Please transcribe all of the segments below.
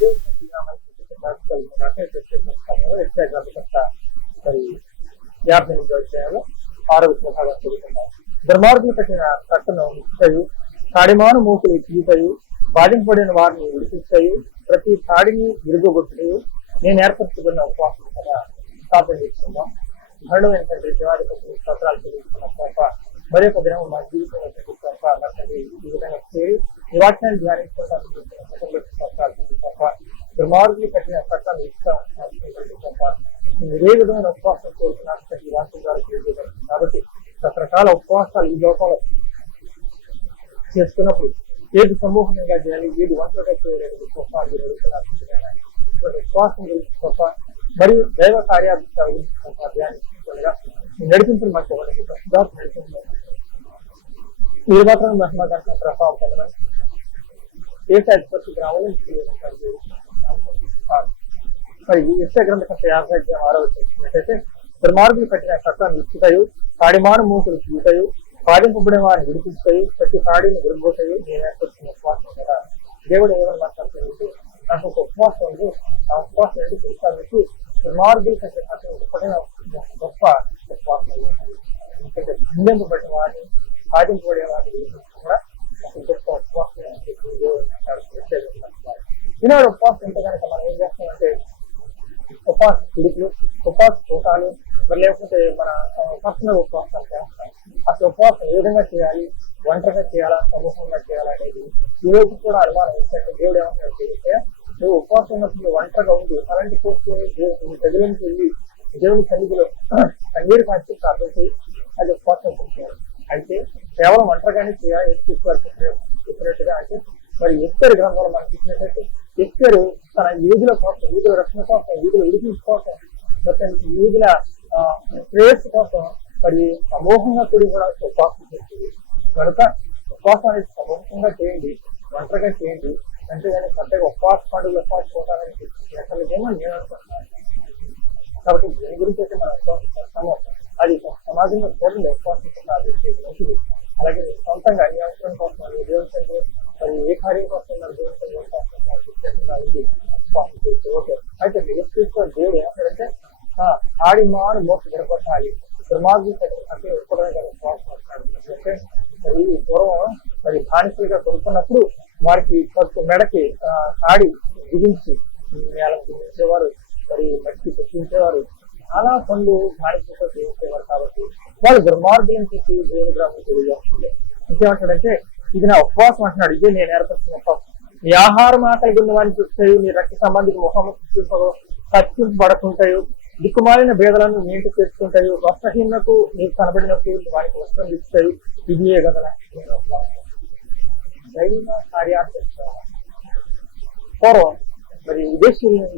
దేవుని మరి 58 అధ్యాయంలో 6వ భాగం చదువుతున్నాం. దుర్మార్గులు కట్టిన కట్టను ఇస్తాయి, కాడిమాను మూకులు తీతాయి, బాధింపబడిన వారిని విడిపిస్తాయి, ప్రతి కాడిని విరుగొట్టుతాయి. నేను ఏర్పరచుకున్న ఉపవాసం కదా స్థాపన చేసుకుందాం. మరణం ఏంటంటే దేవాది స్తోత్రాలు చెల్లిస్తున్నాం తప్ప మరి ఒక దినం మా జీవితంలో తప్ప ఈ విధంగా చేరి ఈ వాక్యాన్ని ధ్యానించుకోవడానికి తప్ప దుర్మార్గులు కట్టిన చట్టాన్ని ఇస్తాం తప్ప ఏ విధమైన ఉపవాసం కోరుతున్నాను ఈ వాక్యం ద్వారా తెలియజేయగలుగుతుంది. కాబట్టి రకరకాల ఉపవాసాలు ఈ లోకంలో చేసుకున్నప్పుడు ఏది సమూహంగా చేయాలి, ఏది ఒంటరిగా చేయలేదు గొప్ప ఉపవాసం గురించి గొప్ప మరియు దైవ కార్యాభిషేకాల గురించి గొప్ప ధ్యానించుకోగా నడిపించిన మాకు నడిపించారు. మీరు మాత్రం మహిమ కంటే ప్రభావం పొందడం ఏ సాధిపత్తి గ్రామంలో మరి ఎస్ఐ గ్రంథ కంటే 56వ చూసినట్టయితే దుర్మార్గులు కట్టిన చట్టాన్ని ఇచ్చుతాయి, కాడిమాను మూకులు తీతాయి, బాధింపబడిన వారిని విడిపిస్తాయి, ప్రతి కాడిని విరిగిపోతాయి. నేను ఏర్పడుతున్న ఉపవాసం కదా దేవుడు ఏమని మాట్లాడుతుంటే నాకు ఒక ఉపవాసం ఉంది, ఆ ఉపవాసం ఎందుకు చూస్తానికి దుర్మార్గులు కట్టిన చట్టం ఇప్పటిన గొప్ప ఉపవాసం ఎందుకంటే నిందింపబడిన వారిని బాధింపబడే వారిని కూడా ఒక గొప్ప ఉపవాసం దేవుడు ఈనాడు ఉపవాసం ఉంటే కనుక మనం ఏం చేస్తామంటే ఉపవాస పిలుపులు, ఉపవాస కూటాలు, మరి లేకపోతే మన పర్సనల్ ఉపవాసాలు చేస్తాం. అసలు ఉపవాసం ఏ విధంగా చేయాలి, ఒంటరిగా చేయాలా, సమూహంగా చేయాలా అనేది ఈ రోజు కూడా అనుమానం ఇచ్చినట్టు దేవుడు ఏమంటాడు తెలిస్తే నువ్వు ఉపవాసం ఉన్నప్పుడు ఒంటరిగా ఉంది అలాంటి కూర్చొని గదిలోకి వెళ్ళి దేవుని సన్నిధిలో కన్నీరు కాచి కాబట్టి అది ఉపవాసం చేయాలి. అయితే కేవలం ఒంటరిగానే చేయాలి చెప్పినట్టుగా అంటే మరి ఎస్తేరు గ్రంథంలో మనకి ఇచ్చినట్టయితే ఎస్తేరు తన యూదుల కోసం, యూదుల రక్షణ కోసం, యూదుల విడిపించు కోసం, మొత్తం యూదుల శ్రేయస్సు కోసం మరి సమూహంగా కూడి కూడా ఉపవాసం చేస్తుంది. కనుక ఉపవాసం అనేది సమూహంగా చేయండి, ఒంటరిగా చేయండి. అంతేగాని పెద్దగా ఉపవాస పండుగలు ఉపవాస పోతానని ఏమో నేను అనుకుంటున్నాను. కాబట్టి దీని గురించి అయితే మనం ఉపవాసం అది సమాజంలో చూడండి ఉపవాసం మంచిది. అలాగే సొంతంగా అన్ని అవసరం కోసం దేవుని సంఖ్య మరి ఏ కార్యం కోసం దేవుని సంఖ్య ఓకే. అయితే దేవుడు ఏమంటాడంటే ఆడి మాను మోస గడపట్టాలి దుర్మార్గులు అంటే ఎప్పుడైనా ఉపవాసం అంటే మరి పూర్వం మరి బానిసలుగా కొడుకున్నప్పుడు వారికి మెడకి కాడి బిగించి నేలకు ఉంచేవారు, మరి మట్టి పెట్టించేవారు, చాలా పనులు బానిసలతో చేయించేవారు. కాబట్టి వాళ్ళు దుర్మార్గులను చూసి దేవుని గ్రామం తెలియజేస్తుంది. ఇంకేమంటాడంటే ఇది నా ఉపవాసం అంటున్నాడు, ఇదే నేను ఏర్పరిచిన ఉపవాసం. నీ ఆహారం ఆకలి ఉన్న వారిని చూస్తాయి, నీ రక్త సంబంధిత ముఖము ఖర్చింపబడుతుంటాయి, దిక్కుమాలిన భేదలను నీ ఇంటికి తెచ్చుకుంటాయి, వస్త్రహీనకు నీకు కనబడినప్పుడు వారికి వస్త్రం ఇస్తాయి. ఇదియే కదా దైవ కార్యాచరణ. పూర్వం మరి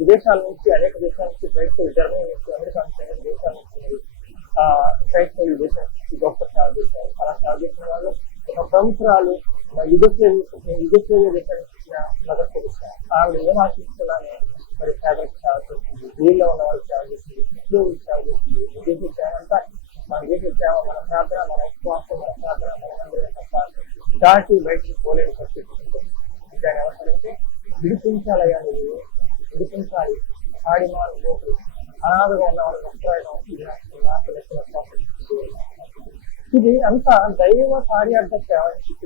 విదేశాల నుంచి అనేక దేశాల నుంచి క్రైస్తవులు, జర్మనీ నుంచి, అమెరికా నుంచి అనేక దేశాల నుంచి క్రైస్తవులు దేశం గొప్ప సేవ చేశారు. అలా సేవ చేసిన వాళ్ళు ఒక ప్రముఖురాలు యుగోస్లేవియా దేశానికి మదర్ తెరిసా. ఆవిడ ఏం ఆశిస్తున్నానే మరి సేవలకు సేవ చేస్తుంది, వీళ్ళలో ఉన్న వాళ్ళు సేవ చేస్తుంది, ఉద్యోగులు సేవ చేస్తుంది. విదేశీ సేవ అంతా మన దేశ సేవ, మన ప్రార్థన, మన ఉపవాసం, మన ప్రార్థన, మన తప్ప దాటి బయటికి పోలేని పరిస్థితి ఉంటుంది. దాన్ని ఏమంటారంటే విడిపించాలయ్యా, నువ్వు విడిపించాలి. ఆడిమాను లోపు అనాథగా ఉన్న వాళ్ళు ఇది అంతా దైవ కార్యార్థ సేవ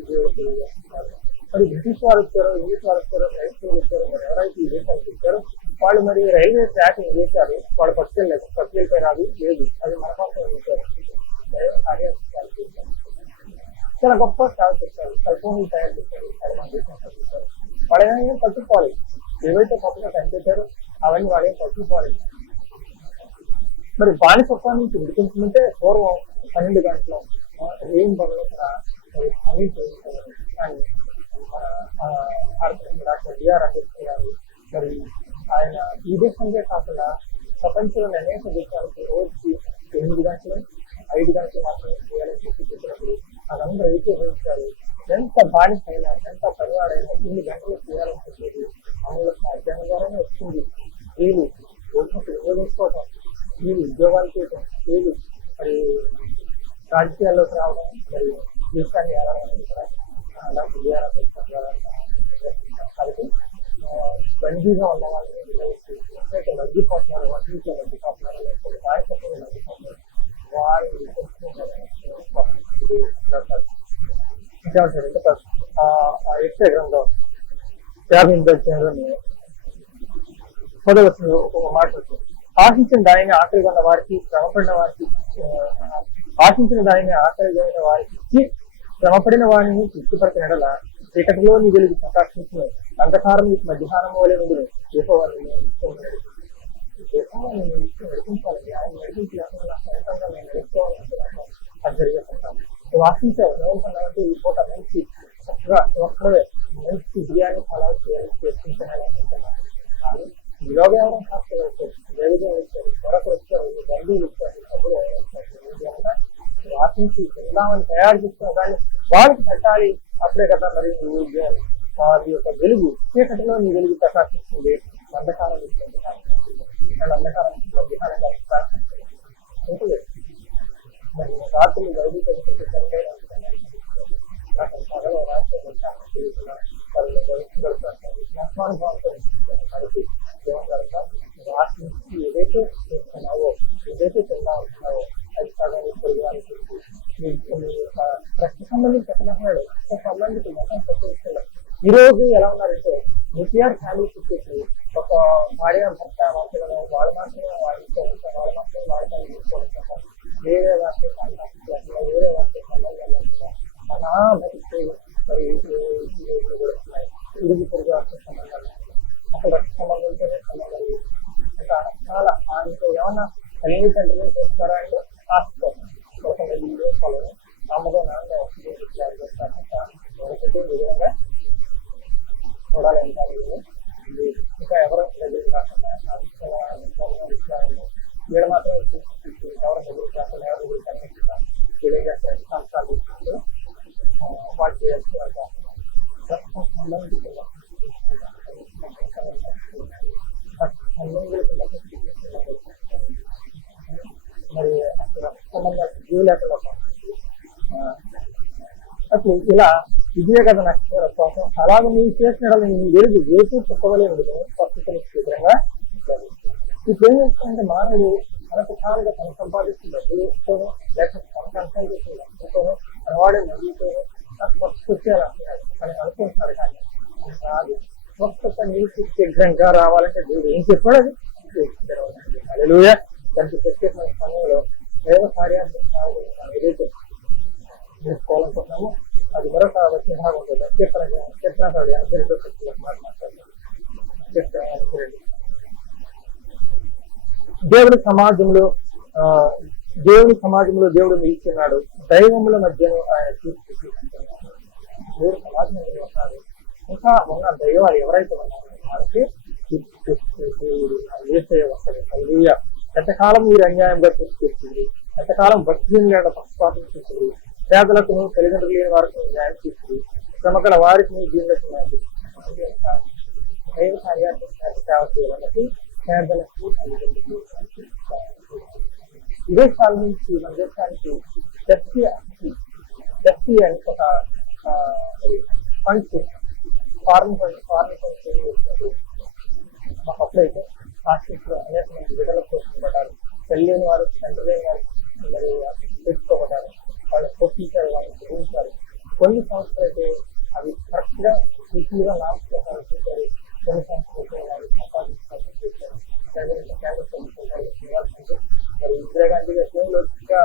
దేవుడు తెలియజేస్తున్నారు. మరి బ్రిటిష్ వారు వచ్చారో, ఇంగ్లీష్ వారు వచ్చారో, క్రైస్తవులు వచ్చారో, మరి ఎవరైతే ఈ దేశానికి వచ్చారో వాళ్ళు మరి రైల్వే ట్రాకింగ్ చేశారు. వాళ్ళు పట్టుకెళ్ళలేదు, పట్టుకెళ్ళిపోయిన అది లేదు, అది మన కోసం చేశారు. దైవ కార్యార్థ సేవ చేశారు, చాలా గొప్ప సేవ చేశారు. కల్పనలు తయారు చేశారు, అది మన దేశం చేశారు. వాళ్ళేమో పట్టుకోవాలి, ఏవైతే కొత్తగా కనిపెట్టారో అవన్నీ వాళ్ళేం పట్టుకోవాలి. మరి బానిసత్వం నుంచి విడిపించుకుంటే పూర్వం 12 గంటలు ఏం పనులు కూడా అన్ని చేయించారు. కానీ డాక్టర్ బిఆర్ అంబేద్కర్ గారు మరి ఆయన ఈ దేశంలో కాకుండా ప్రపంచంలోని అనేక దేశాలకు రోజుకి 8 గంటలు 5 గంటలు మాత్రమే చేయాలని చెప్పినప్పుడు అదందరూ ఏకీభవించారు. ఎంత బానిస అయినా, ఎంత పనివాడైనా ఇన్ని గంటలు చేయాలని చెప్పేది మామూలు అధ్యయనం ద్వారానే వచ్చింది. వీళ్ళు వినియోగించుకోవటం, వీళ్ళు ఉద్యోగాలు చేయటం, వీళ్ళు మరి రాజకీయాల్లోకి రావడం, మరి దేశాన్ని ఏడాలని కూడా డాక్టర్ బిఆర్ అంబేద్కర్ గారు. కాబట్టి 20 బిజీగా ఉన్న వాళ్ళని ఎప్పుడైతే నగ్గిపోతున్నారు, వంటింట్లో నగ్గిపోతున్నారు, లేకపోతే కార్యక్రమంలో నగ్గిపోతున్నారు, వారిని ఎక్సే గ్రంథం 58వ అధ్యాయంలోని 10వ వచనంలో ఒక మాట వచ్చింది. ఆశించిన దానిని ఆకలిగా ఉన్న వారికి, శ్రమపడిన వారికి, ఆశించిన దానిని ఆకలిగా వారికి ఇచ్చి శ్రమపడిన వారిని తృప్తిపరిచిన ఎడల చీకటిలో నీ వెలుగు ప్రకాశించిన అంధకారం నీకు మధ్యాహ్నం వలె నుండి యెహోవాను నడిపించాలి. ఆయన నడిపించి లేకుండా సొంతంగా నేను నడుపుకోవాలంటే అది జరిగేస్తాను. నువ్వు ఆశించావు ఏమనుకున్నావంటే ఈ పూట మంచి చక్కగా ఒక్కడే మంచి బిర్యానీ ఫలాలు చేసుకుంటున్నాను అనుకుంటున్నాను. కానీ ఈలోగా ఎవరో కాస్త వచ్చారు, దేవుడు వచ్చారు, మరొకరు వచ్చారు, బంధువులు వచ్చారు, సభ్యులు వచ్చారు. నువ్వు ఆశించి తిందామని తయారు చేస్తున్నావు కానీ వాళ్ళకి పెట్టాలి. అప్పుడే కదా మరి వారి యొక్క వెలుగు చీకటిలో నీ వెలుగు ప్రకాశిస్తుంది. అంధకారం అంధకారం ఉంటుంది. మరి రాత్రులు బయలు చదువుకుంటే ఆత్మానుభావంతో ఆశించి ఏదైతే చేస్తున్నావో, ఏదైతే తిందామనుకున్నావో అది ప్రశ్న సంబంధించి చెప్పినప్పుడు సంబంధించి మొత్తం చెప్పిస్తున్నాడు. ఈ రోజు ఎలా ఉన్నారంటే న్యూక్లియర్ ఫ్యామిలీ చెప్పేసి ఒక భార్య భర్త మాత్రమే వాళ్ళు మాత్రమే వాడుకోవచ్చు, వాళ్ళు మాత్రమే వాడతాను తీసుకోవచ్చు, వేరే వాటికి వేరే వాటికి సంబంధం లేకుండా అలా బతికి మరి వస్తున్నాయి. ఇరుగు పొరుగు వాటికి సంబంధాలు అసలు రక్త సంబంధంతోనే సంబంధం లేదు. ఇంకా చాలా ఆయనతో ఏమన్నా తల్లి తండ్రిని చేస్తారా అంటే ఆశిస్తారు. ఫాలో నమ్మకం నాన్న విధంగా చూడాలి. ఇంకా ఎవరు దగ్గరికి రాకుండా వీళ్ళు మాత్రం ఎవరి దగ్గరికి రాకుండా ఎవరి దగ్గరికి అన్నింటిగా వీళ్ళు ఏం చేస్తారు సంవత్సరాలు తీసుకుంటూ వాళ్ళు చేయాల్సి మరి అసలు సంబంధాలు జీవు లేకుండా అప్పుడు ఇలా విజయ కథ నక్షత్రం కోసం అలాగే నీవు చేసిన నీ వెలుగు ఏపీ చెప్పవలేదు పరిస్థితులు శీఘ్రంగా ఇప్పుడు ఏం చేస్తానంటే మానవుడు మనకుగా తను సంపాదిస్తున్న డబ్బులతోనూ లేక తన సంపాదిస్తున్న డబ్బుతోనూ తన వాడే నదులతోనూ స్వస్థ వచ్చేయాలి అని అనుకుంటున్నాడు. కానీ రాదు. స్వస్థత నీరు శీఘ్రంగా రావాలంటే దేవుడు ఏం చెప్పాడు? అది హల్లెలూయా. దానికి ప్రత్యేకమైన సమయంలో దైవ కార్యాలు ఏదైతే నేర్చుకోవాలనుకుంటున్నామో అది మరొక వచ్చిన భాగం ఉంటుంది. కీర్తనకారుడు 82 మాట మాట్లాడతాడు. దేవుని సమాజంలో దేవుడు నిలిచున్నాడు, దైవముల మధ్యను ఆయన తీసుకు దేవుడు సమాజంలో ఉన్నారు. ఇంకా ఉన్న దైవాలు ఎవరైతే ఉన్నారో వారికి దేవుడు యేసయ్య వస్తాడు. హల్లెలూయా. ఎంతకాలం మీరు అన్యాయంగా తీసుకొచ్చింది, ఎంతకాలం భక్తిహీనులైన పక్షపాతం చేసింది, పేదలకు తల్లిదండ్రులు లేని వారికి న్యాయం చేసింది, శ్రమగల వారికి జీవితం దైవ కార్యాలు సేవ చేయాలన్నది పేదలకు తల్లిదండ్రులు. విదేశాల నుంచి మన దేశానికి డెఫ్టీ అని ఒక ఫండ్స్ ఫారెన్ ఫండ్స్ చేసినప్పుడు అప్పుడైతే ఆస్తిలో అనేక మంది విడుదల కోసుకుంటారు. తల్లి లేని వారు, తండ్రి లేని వారు మరి తెచ్చుకోబడ్డారు. వాళ్ళు పోషించారు, వాళ్ళని చదివించారు. కొన్ని సంస్థలు అయితే అవి కరెక్ట్ గా పూర్తిగా నామస్కారం చేశారు. కొన్ని సంస్థలు అయితే వాళ్ళు సంపాదించారు చేశారు. కేంద్ర ప్రభుత్వం మరి ఇందిరాగాంధీ గారిగా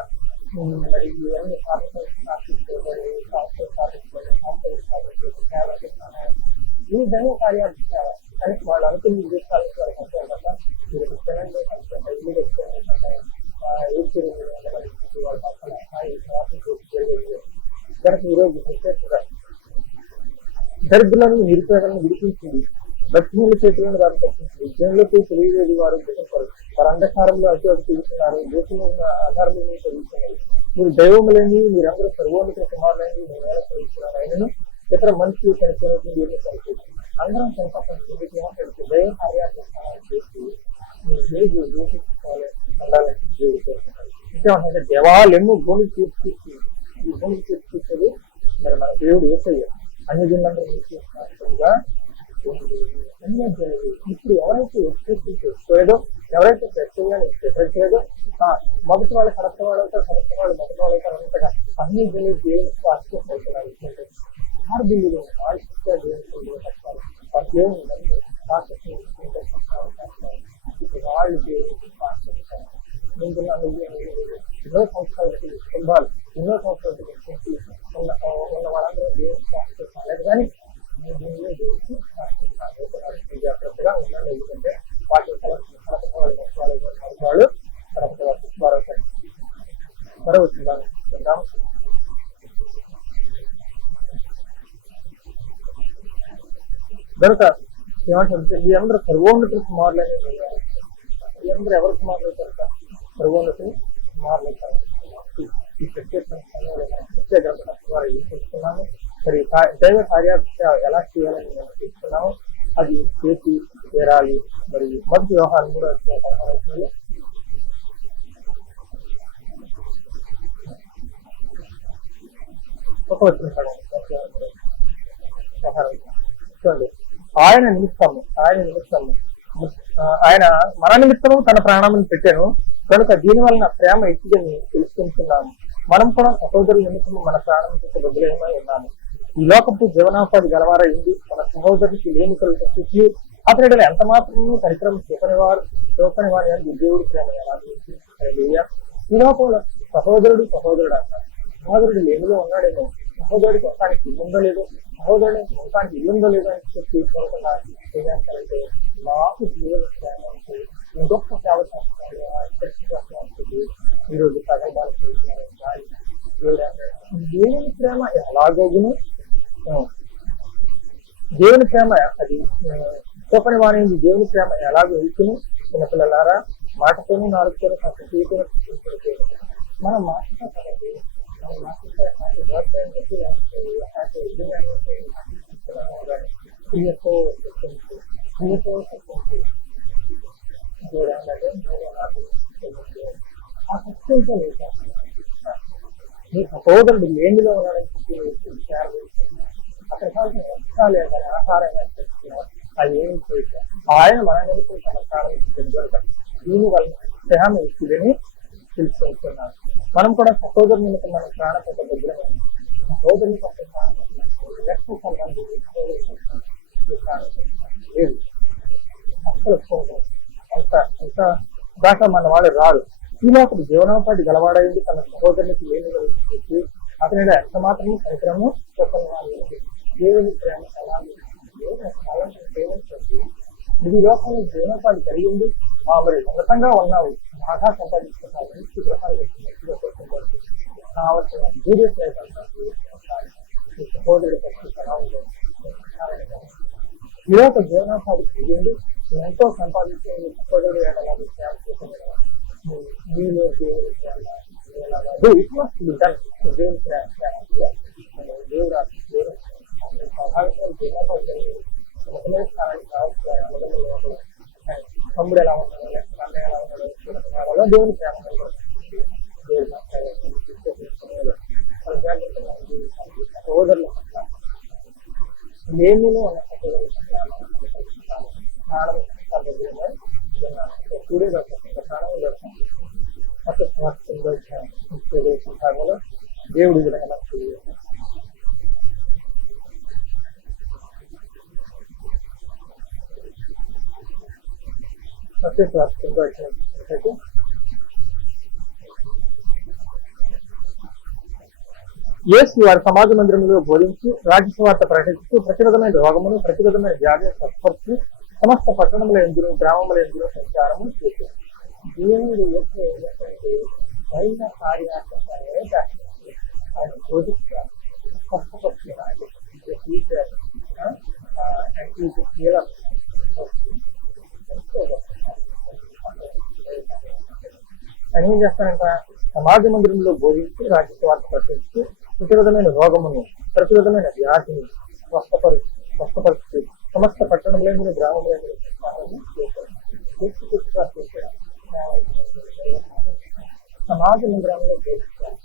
మరి ఇవన్నీ స్థాపించబడి సంస్థలు స్థాపించబడి ఈ దైవ కార్యాలు చేయాలి. కానీ వాళ్ళు అనుకున్న ఉద్దేశాలు వాళ్ళకి వస్తాయి కదా. మీరు ఇష్టంగా ఇల్లు వాళ్ళ పక్కన దానికి ఈరోజు దరిద్రులను నిరుపేదలను విడిపించింది, భక్తుల చేతులను వారు తప్పించింది, జనులకు తెలియలేదు వారు గుర్తించారు. వారు అంధకారంలో అటు తిరుగుతున్నారు, దేశంలో ఉన్న ఆధారాలు చదువుతున్నారు. మీరు దైవములేని మీరందరూ సర్వోన్నత కుమారులని మీరు వేళ చదువుతున్నారు. ఆయనను ఇతర మనుషులు చనిపోయినట్టు మీరు చనిపోతుంది. అందరం చనిపోతుంది. దైవ కార్యాలు చేసి ఉండాలని దేవుడు కోరుకుంటారు. ఇంకేమంటే దేవాలయము భూమి తీర్చిచ్చి ఈ భూమికి తీర్చిచ్చేది మరి మన దేవుడు యేసయ్య. అన్ని జిల్లాలో ఈ ఇప్పుడు ఎవరైతే ఎడ్యుకేషన్ చేసుకోలేదో, ఎవరైతే ప్రత్యేకంగా ప్రిఫర్ చేయలేదో, మొదటి వాళ్ళు కరెక్ట్ వాళ్ళతో కరెక్ట్ వాళ్ళు మొదటి వాళ్ళతో అంతగా అన్ని బిల్లు దేవునికి వాస్తవం అవుతున్నారు. ఆరు బిల్లులు వాళ్ళు దేవునికి కష్టాలు ఆ దేవుని వాళ్ళు దేవునికి ఎన్నో సంవత్సరాలకి కుటుంబాలు ఎన్నో సంవత్సరాలకి ఉన్న వాళ్ళందరూ దేవునికి వాస్తవం కాలేదు. కానీ దీనిలో దేవునికి జాగ్రత్తగా ఉండాలి. ఎందుకంటే వాటిని కరెక్ట్ వాళ్ళు త్వర వచ్చిందాం చూద్దాం. కనుక ఏమంటే ఈ అందరూ సర్వోన్నతులు కుమారులు అనేది ఈ అందరూ ఎవరు కుమారులు అవుతారు? సర్వోన్నతులు కుమారులు అవుతారు. ఈ ప్రత్యేక ద్వారా తెలుసుకున్నాము. మరి దైవ కార్యాలు ఎలా చేయాలని మనం తెలుసుకున్నాము. అది చేసి చేరాలి. మరి మొదటి వ్యవహారం కూడా ఒక వచ్చిన చూడండి. ఆయన నిమిత్తము ఆయన మన నిమిత్తము తన ప్రాణాలను పెట్టాను కనుక దీని వలన ప్రేమ ఇచ్చిదని తెలుసుకుంటున్నాము. మనం కూడా సహోదరుల నిమిత్తము మన ప్రాణం పెట్టే బదులేమై ఉన్నాము. ఈ లోకపు జీవనోపాధి గలవారైంది మన సహోదరునికి లేని కలుగు అతని ఎంత మాత్రము పరిక్రమ చూపని వారి అని దేవుడి ప్రేమ ఎలా ఈ లోకంలో సహోదరుడు అంటారు. సహోదరుడు లేనిలో ఉన్నాడేమో, సహోదరుడికి మొత్తానికి ఇల్లుందో లేదో, సహోదరుడు మొత్తానికి ఇల్లుందో లేదో అని చెప్పి తీసుకోకుండా ఏం చేస్తారంటే మాకు జీవన ప్రేమ ఉంటుంది, ఇంకొక సేవ చేస్తుంది. ఈరోజు సగబాలు దేవుని ప్రేమ ఎలాగోగును, దేవుని ప్రేమ అది చూపని వారి దేవుని ప్రేమ ఎలాగో ఇచ్చును. చిన్నపిల్లలారా మాటతోనూ నాలుగుతోనూ కాస్త తీరుకొని మనం మాటతో కదండి, మనం మాటతో మీ సహోదరుడు లేనిలో ఉన్నాడని చెప్పి అక్కడ కావాల్సిన వస్త్రాలు కానీ ఆహారం అది ఏమి చేశారు. ఆయన మన నిమిత్తం తన ప్రాణం తెలుగుతాం. దీని వల్ల ప్రేమ ఇస్తుందని తెలుసుకుంటున్నాను. మనం కూడా సహోదరు నిమిత్తం మన ప్రాణం దగ్గర సహోదరుని లెక్క సంబంధం లేదు. అసలు అంత దాకా మన వాళ్ళు రారు. ఈ లోపల జీవనోపాధి గలవాడైంది తన సహోదరునికి లేని వచ్చి అతని ఎంత మాత్రమే పరిక్రమం చెప్పని వాళ్ళు దేవుని ప్రేమ ఇది లోకంలో జీవనోపాధి కలిగింది. మరి ఉన్నతంగా ఉన్నావు, బాగా సంపాదించుకున్నావు, మంచి గృహాలు కావాల్సిన సహోదరుడి ఈ లోక జీవనోపాధి కలిగింది. ఎంతో సంపాదించే సహోదరుడు మీలో దేవుని ప్రేమ దేవుని దేవుడు తమ్ముడు ఎలా ఉన్నాడు, లేకపోతే అన్న ఎలా ఉన్నాడు, దేవుని ప్రేమ సహోదరుల పట్ల లేనిలో ఉన్న సహోదరుల ప్రాణం కూడే ప్రాణం దర్శనం దేవుడి విధంగా యేసు వారి సమాజ మందిరంలో బోధించి రాజ్యస్వార్త ప్రకటిస్తూ ప్రతివిధమైన రోగమును ప్రతివిధమైన వ్యాధిని స్వస్థపరిచి సమస్త పట్టణముల ఎందును గ్రామముల ఎందును సంచారము చేశారు. దేవుడు పైన కార్యాచరణే ఆయన బోధిస్తారు, స్వస్థపరుస్తున్నారు. ఆయన ఏం చేస్తారంట? సమాజ మందిరంలో బోధించి రాజ్యస్వార్త ప్రకటిస్తూ ప్రతివిధమైన రోగమును ప్రతివిధమైన వ్యాధిని స్వస్థపరుస్తూ సమస్త పట్టణంలో గ్రామంలో సమాజ మందిరంలో బోధిస్తారు.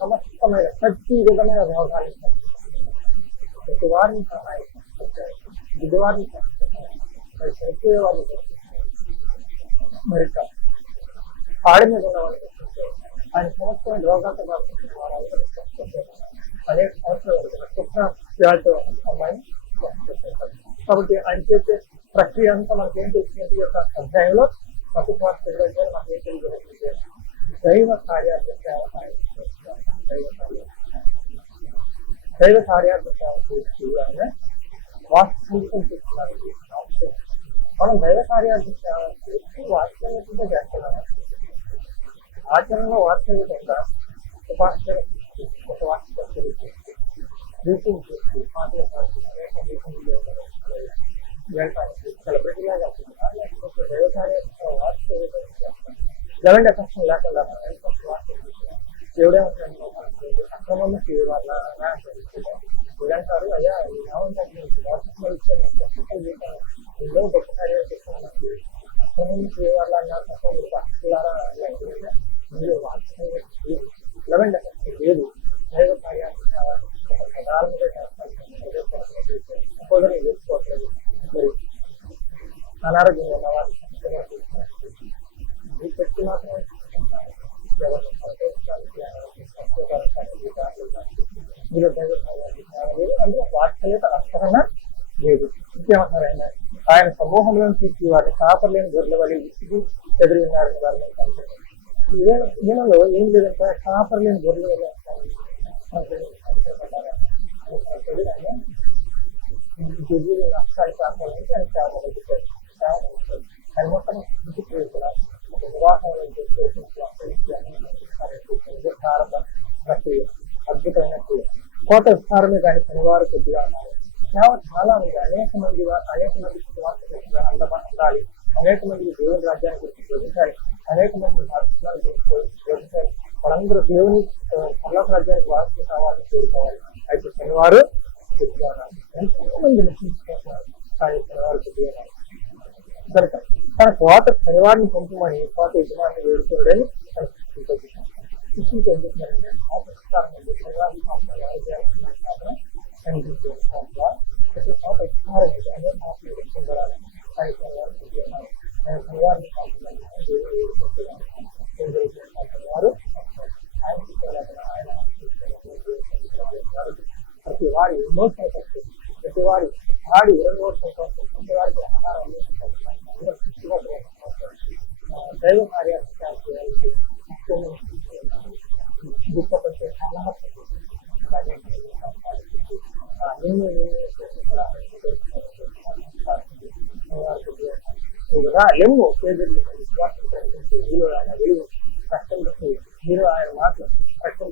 సమస్తమైన ప్రతి విధమైన రోగాన్ని ప్రతి వారిని సహాయం, బుధవారిని చచ్చిపోయే వాళ్ళు మరి పాడి మీద ఉన్న వాళ్ళు ఆయన సంవత్సరం రోగాలతో అనేక సంవత్సరాలు స్వప్న వ్యాధితో అమ్మాయిని కాబట్టి ఆయన చేసే ప్రక్రియ అంతా మనకి ఏం తెలిసింది యొక్క అధ్యాయంలో మనకి ఏం తెలియజేస్తుంది దైవ కార్యార్థ సేవ దైవ కార్యార్థ సేవ చేస్తూ ఆయన వాస్తవికం చేస్తున్నారు. మనం దైవ కార్యార్థ సేవ చేస్తూ వాస్తవికంగా చేస్తున్నాము. ఆచరణలో వాస్తవికంగా ఉపాసన సెలబ్రిటీగా కాకుండా లేకపోతే వ్యవసాయ గవర్నమెంట్ కష్టం లేకుండా దేవుడేమంటారు అక్రమంగా వాళ్ళ వీళ్ళంటారు అయ్యా ఏమంటారు ఎన్నో గొప్ప కార్యాలు చేస్తున్నారు అక్రమంగా వాళ్ళ గవర్నమెంట్ కష్టం లేదు దైవ కార్యాలు సోదరులు చేసుకోవట్లేదు. మరి అనారోగ్యంగా ఉన్న వాళ్ళు పెట్టి మాత్రమే మీరు అంటే వాస్తవిక అర్థంగా లేదు. ఇంకేమంటారు ఆయన సమూహంలో చూసి వాటి కాపర్లేని గొర్రెల వల్ల విసిగి ఎదురు ఉన్నారని వారు ఈయనలో ఏం లేదంటే కాపర్లేని గొర్రెల వల్ల నష్టాలు కాపాలంటే ఆయన సేవ మొదలుపెట్టారు. ఆయన మొత్తం కూడా ఒక వివాహంలో ప్రక్రియ అద్భుతమైన క్రియ కోట విస్తారమే కానీ పనివారు కొద్దిగా ఉన్నారు. సేవ చాలా ఉంది. అనేక మందికి అందాలి, అనేక మందికి దేవుని రాజ్యాన్ని గురించి బోధించాలి, అనేక మంది భారతదేశాన్ని గురించి బోధించాలి. వాళ్ళందరూ దేవుని పర్లోక రాజ్యానికి వారసులు కావాలని కోరుకోవాలి. అయితే శనివారు కొద్దిగా ఉన్నారు. ఎంతో మంది నశించుకుంటున్నారు కానీ శనివారు కొద్దిగా ఉన్నారు కనుక తన కోట శనివారిని పంపమని కోట యజమాని వేడుకోవడని శిష్యులతో ఏం చెప్తున్నారంటే శనివారిని ప్రతి వారి ఎమోషన్ ప్రతి వారి ఆడి ఎమోషన్ ప్రతి వారికి ఆహారం దైవ కార్యాలు దుఃఖపరిచే చాలా ఎన్నో విశ్వాసం మీరు ఆయన వెలుగు కష్టం మీరు ఆయన మాటలు కష్టం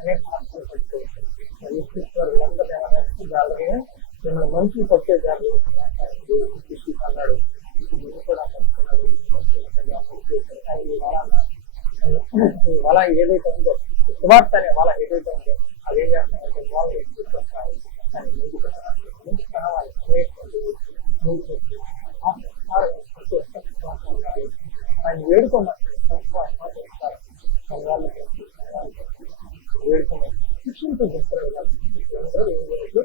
అనేక మాటలు పట్టుకోవచ్చు. మిమ్మల్ని మనుషులు పట్టే జాగ్రత్త అన్నాడు. వాళ్ళ ఏదైతే ఉందో సువార్త అనే వాళ్ళ ఏదైతే ఉందో అదేం చేస్తారంటే ఆయన వేడుకోమని వేడుకోమని శిక్షణతో చేస్తారు కదా. అందరూ ఏం చేయలేదు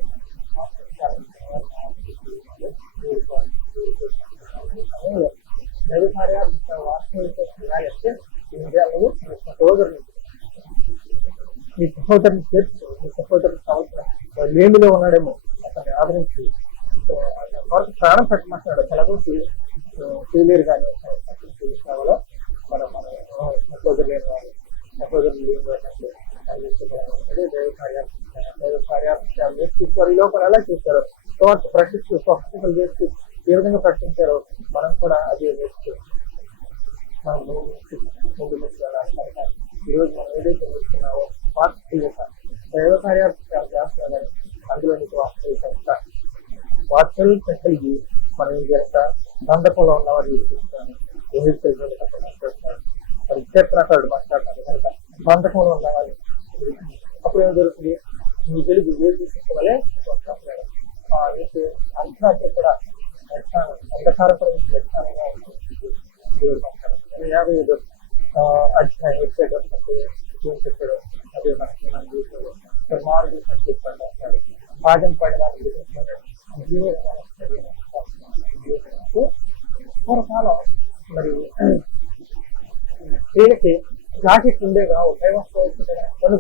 దైవ కార్యాలు వాస్తవిక చేయాలంటే ఇండియాలో సహోదరుని మీ సహోదరుని చేర్చుకో. మీ సహోదరుని సంవత్సరం లేమిలో ఉన్నాడేమో అతన్ని ఆదరించి వరకు ప్రాణం పెట్టమంటున్నాడు. ఎలాగో ఫెయిలియర్ కానీ సేవలో మనం సహోదరు లేని వాళ్ళు సహోదరులు లేని వాళ్ళు అదే దైవ కార్యాలు దైవ కార్యాలు నేర్చుకుంటారు. ఈ లోపల ఎలా చేస్తారు ప్రకటిస్తూ స్వస్థతలు చేస్తూ ఏ విధంగా ప్రకటించారో మనం కూడా అదే నేర్చుకోవచ్చు. మనం ముందు ఈరోజు మనం ఏదైతే నేర్చుకున్నావో వాస్తవిక దైవ కార్యాలు చేస్తున్నారని అందులో నీకు వాస్తవిక కలిగి మనం ఏం చేస్తా బంధకంలో ఉన్నవారు చూపిస్తాను మాట్లాడుతున్నారు మరి చేస్తున్నట్టు మాట్లాడతాను కనుక బంధకంలో ఉన్నవారు అప్పుడు ఏం జరుగుతుంది నీ తెలుగు వేరు తీసుకోవాలే నీకు అంచనాకి కూడా అంధకారపరం లక్షణంగా ఉంటుంది. 55 అధ్యాయం ఏం చెప్పాడు అదే మనకి మనం చూసాడు మార్గం చెప్పాడు భాగం పడడానికి పూర్వకాలం మరి స్త్రీలకి జాకెట్ ఉండేగా ఫేమస్ పనులు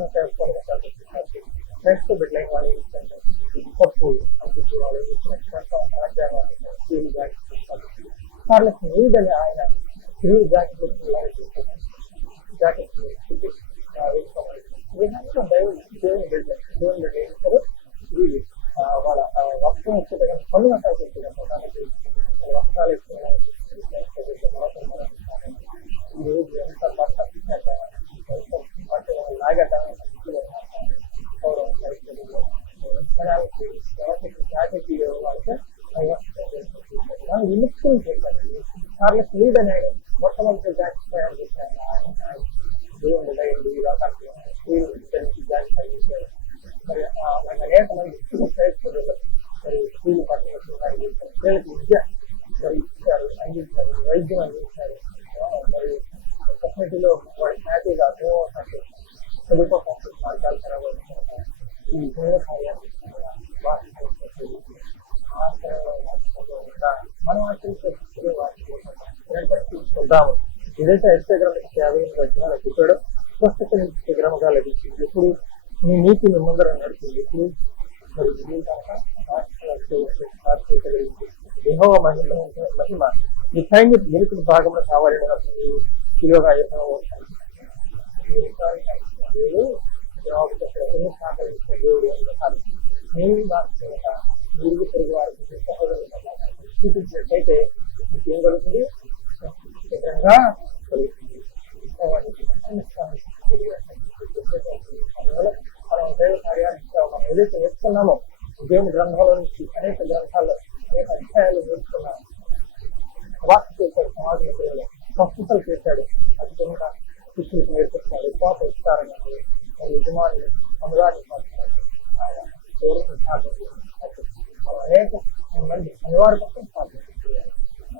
ఫ్రెండ్స్ తో బిడ్డలైన వాళ్ళు ఏంటంటే పప్పు అనుకుంటూ వాళ్ళు స్త్రీలు జాకెట్ నీడని ఆయన స్త్రీలు జాకెట్ జాకెట్ వేసుకోవాలి. దేవుని బిడ్డ స్త్రీలు వాళ్ళ వస్త్రం వచ్చేట పనులు అంటారు కాబట్టి వస్త్రాలు విముక్తులు చేశారు. చార్లెస్ లీడ్ అనే మొట్టమొదటి జాకెట్ తయారు చేశారు. దేవుని దయండి ఈ లోకానికి స్త్రీలు జాకెట్ తయారు చేశారు. మరి అనేక మంది మరి స్త్రీలు పట్టణాలు స్త్రీలకు విద్య మరి ఇచ్చారు, అందించారు, వైద్యం అందించారు. మరి సొసైటీలో వాడి హ్యాపీగా చదువుకోసం మార్గాలు తెరవబడుతున్నారు. ఈ పుణ్య కార్యాన్ని మనం ఆచరించుకుంటాము. ఏదైతే ఎస్ఐ గ్రంథం 58 వచ్చిన చెప్పాడో స్పష్టత గ్రహముగా లభించింది. ఎప్పుడు మీ నీతి ముందర నడుస్తుంది. ఎప్పుడు మరి యెహోవ మహిమ ఈ సైన్య వెలుగుని భాగంలో కావాలని కిలోగా దేవుడు మీరు తిరిగి వారికి చూపించినట్టయితే ఏం కలుగుతుంది? విధంగా కలుగుతుంది. మనం దైవ కార్యాలు మనం ఏదైతే నేర్చుకున్నామో దేవుని గ్రంథాల నుంచి అనేక గ్రంథాల్లో అనేక అధ్యాయాలు నేర్చుకున్నాము. వాక్ చేశాడు, సమాజం సేవలో ప్రస్తుతాలు చేశాడు. అధికంగా శిష్యులకు నేర్పిస్తున్నాడు. ఉపవాస విస్తారంగా యజమాని సముదాన్ని ఆయన అనేక మంది అనివార్య కోసం సాధ్యం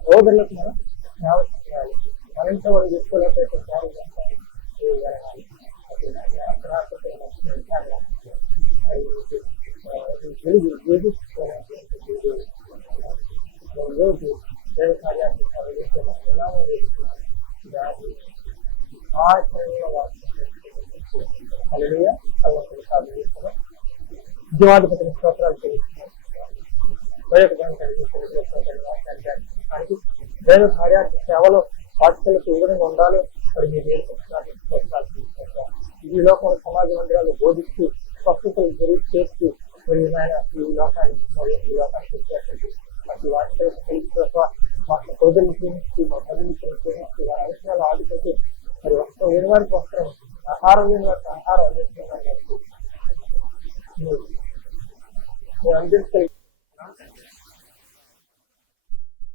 సోదరులకు మనం జ్ఞాపకం చేయాలి. మరింత వాళ్ళు చేసుకోలేకపోతే రోజు దేవ కార్యాలు జీవాధిపతిని స్తోత్రాలు చేస్తున్నాం. దైవ కార్యాన్ని సేవలో పాఠశాలకు ఏ విధంగా ఉండాలో మరి మీరు నేర్పిస్తున్నారు. ఈ లోకంలో సమాజ మందిరాలు బోధిస్తూ ప్రస్తుతం గురి చేస్తూ మరి ఈ లోకాన్ని మరియు ఈ లోకాన్ని చూసేటట్టు ప్రతి వాటితో మా సోదరులు ప్రేమిస్తూ మా మధుని ప్రేమిస్తూ వారి అవసరాలు ఆడుకుంటూ మరి వస్త్రం లేని వారికి వస్త్రం, ఆహారం లేని వారికి ఆహారం అందిస్తున్నారు. అందించగలిగి